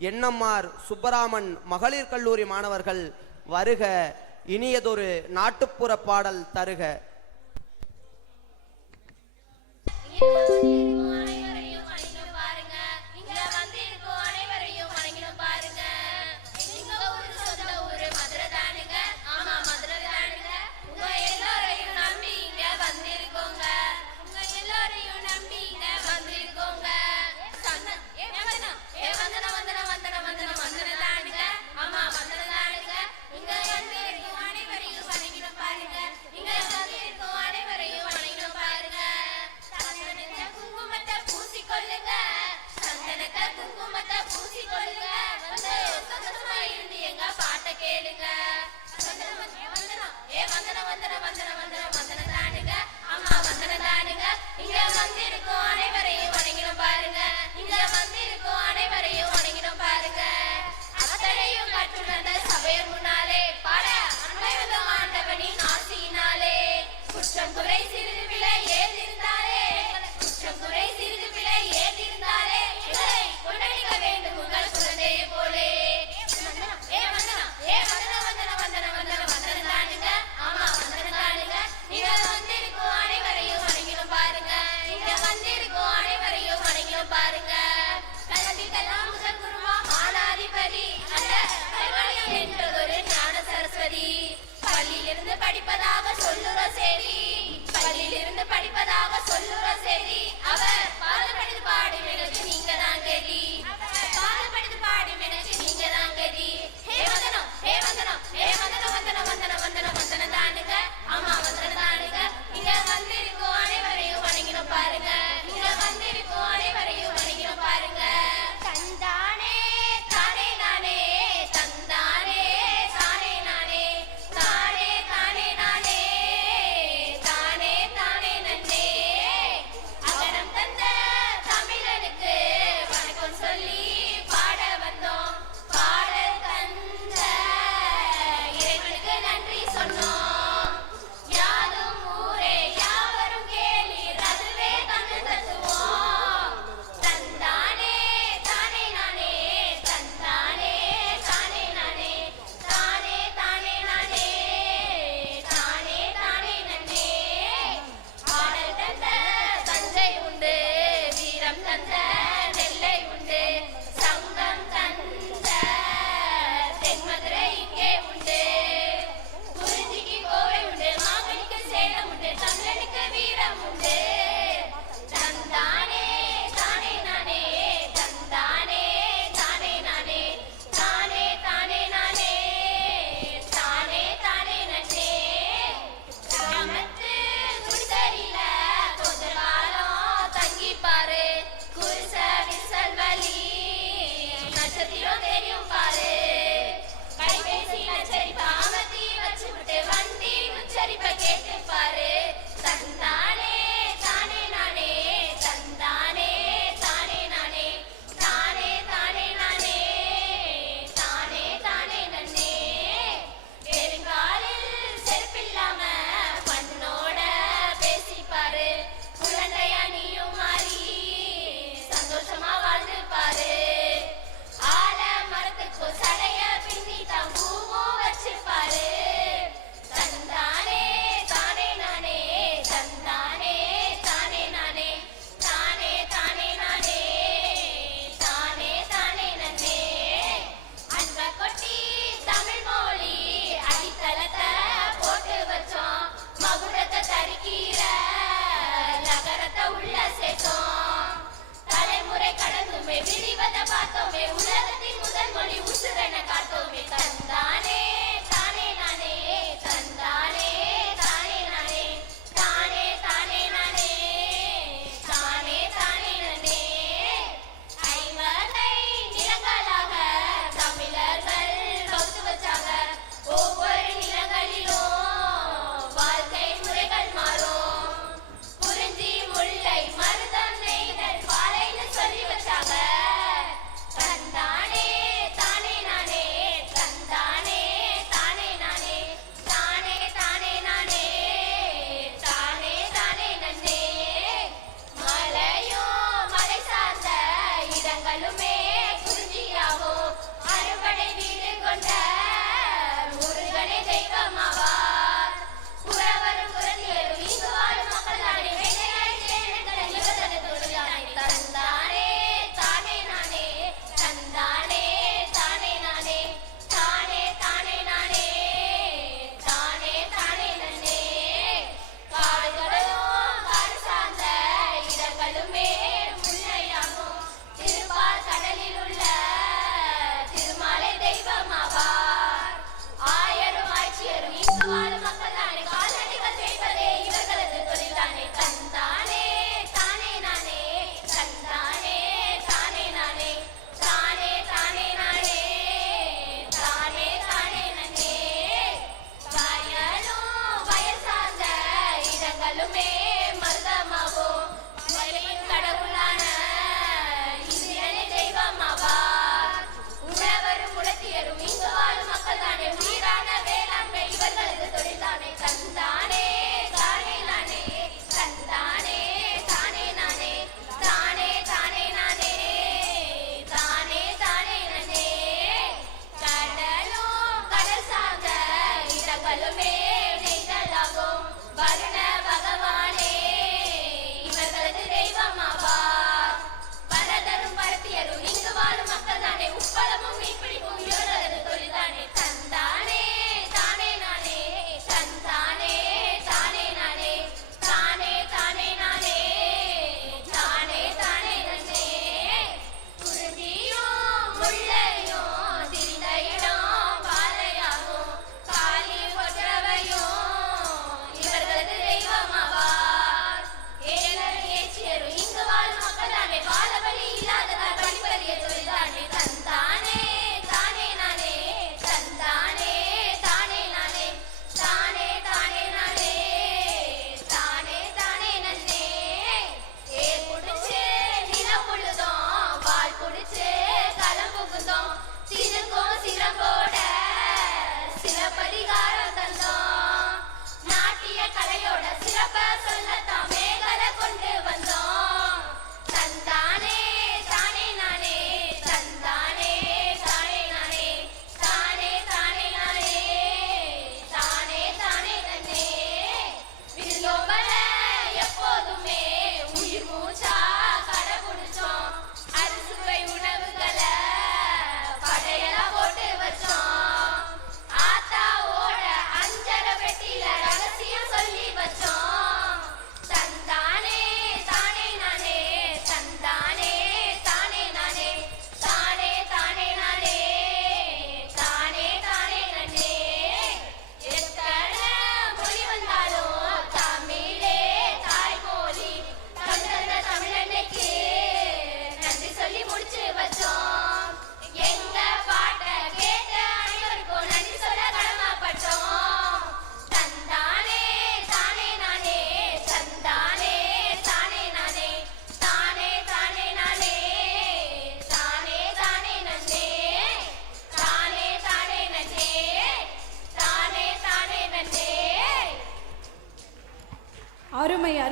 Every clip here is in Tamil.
என்எம்ஆர் சுப்பராமன் மகளிர் கல்லூரி மாணவர்கள் வருக. இனியதொரு நாட்டுப்புற பாடல் தருக. தானே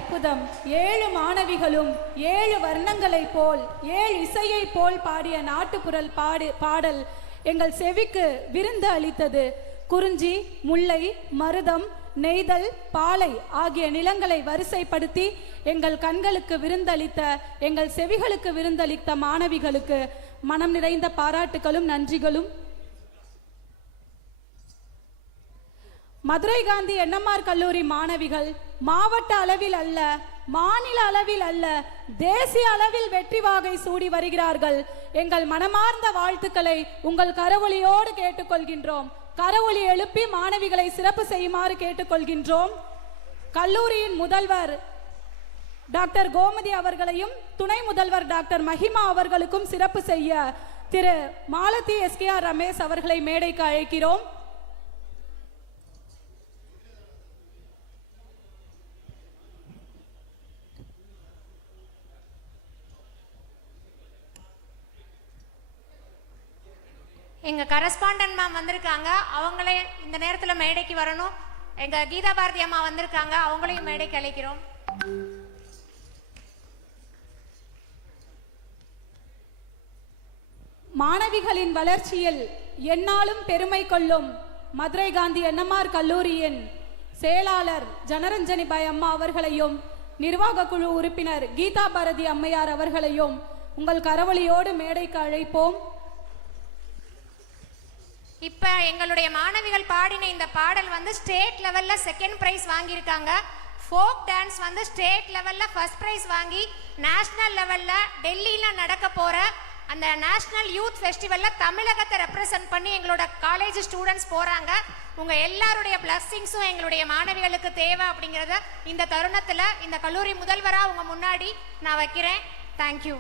அற்புதம். 7 மாணவிகளும் 7 வர்ணங்களைப் போல் 7 இசையைப் போல் பாடிய நாட்டுப்புறல் பாடல் எங்கள் செவிக்கு விருந்து அளித்தது. குறிஞ்சி, முல்லை, மருதம், நெய்தல், பாலை ஆகிய நிலங்களை வரிசைப்படுத்தி எங்கள் கண்களுக்கு விருந்தளித்த, எங்கள் செவிகளுக்கு விருந்தளித்த மாணவிகளுக்கு மனம் நிறைந்த பாராட்டுகளும் நன்றிகளும். மதுரை காந்தி என்எம்ஆர் கல்லூரி மாணவிகள் மாவட்ட அளவில் அல்ல, மாநில அளவில் அல்ல, தேசிய அளவில் வெற்றி வாகை சூடி வருகிறார்கள். எங்கள் மனமார்ந்த வாழ்த்துக்களை உங்கள் கரவொலியோடு கேட்டுக்கொள்கின்றோம். கரவொலி எழுப்பி மாணவிகளை சிறப்பு செய்யுமாறு கேட்டுக்கொள்கின்றோம். கல்லூரியின் முதல்வர் டாக்டர் கோமதி அவர்களையும் துணை முதல்வர் டாக்டர் மஹிமா அவர்களுக்கும் சிறப்பு செய்ய திரு மாலதி எஸ்கேஆர் ரமேஷ் அவர்களை மேடைக்கு அழைக்கிறோம். எங்க கரஸ்பாண்டன்ட் மேம் வந்திருக்காங்க, அவங்களே இந்த நேரத்தில் மேடைக்கு வரணும். எங்க கீதா பாரதி அம்மா வந்திருக்காங்க, அவங்களையும் மேடைக்கு அழைக்கிறோம். மாணவிகளின் வளர்ச்சியில் எந்நாளும் பெருமை கொள்ளும் மதுரை காந்தி என்எம்ஆர் கல்லூரியின் செயலாளர் ஜனரஞ்சனி பாய் அம்மா அவர்களையும் நிர்வாக குழு உறுப்பினர் கீதா பாரதி அம்மையார் அவர்களையும் உங்கள் கரவொலியோடு மேடைக்கு அழைப்போம். இப்ப எங்களுடைய மாணவிகள் பாடின இந்த பாடல் வந்து ஸ்டேட் லெவல்ல செகண்ட் பிரைஸ் வாங்கியிருக்காங்க. ஃபோக் டான்ஸ் வந்து ஸ்டேட் லெவல்ல ஃபர்ஸ்ட் பிரைஸ் வாங்கி நேஷனல் லெவல்ல டெல்லியில நடக்க போற அந்த நேஷனல் யூத் ஃபெஸ்டிவல்ல தமிழகத்தை ரெப்ரசன்ட் பண்ணி எங்களோட காலேஜ் ஸ்டூடெண்ட்ஸ் போறாங்க. உங்க எல்லாருடைய பிளஸ்ஸிங்ஸும் எங்களுடைய மாணவிகளுக்கு தேவை அப்படிங்கறத இந்த தருணத்துல இந்த கல்லூரி முதல்வரா உங்க முன்னாடி நான் வைக்கிறேன். தேங்க்யூ.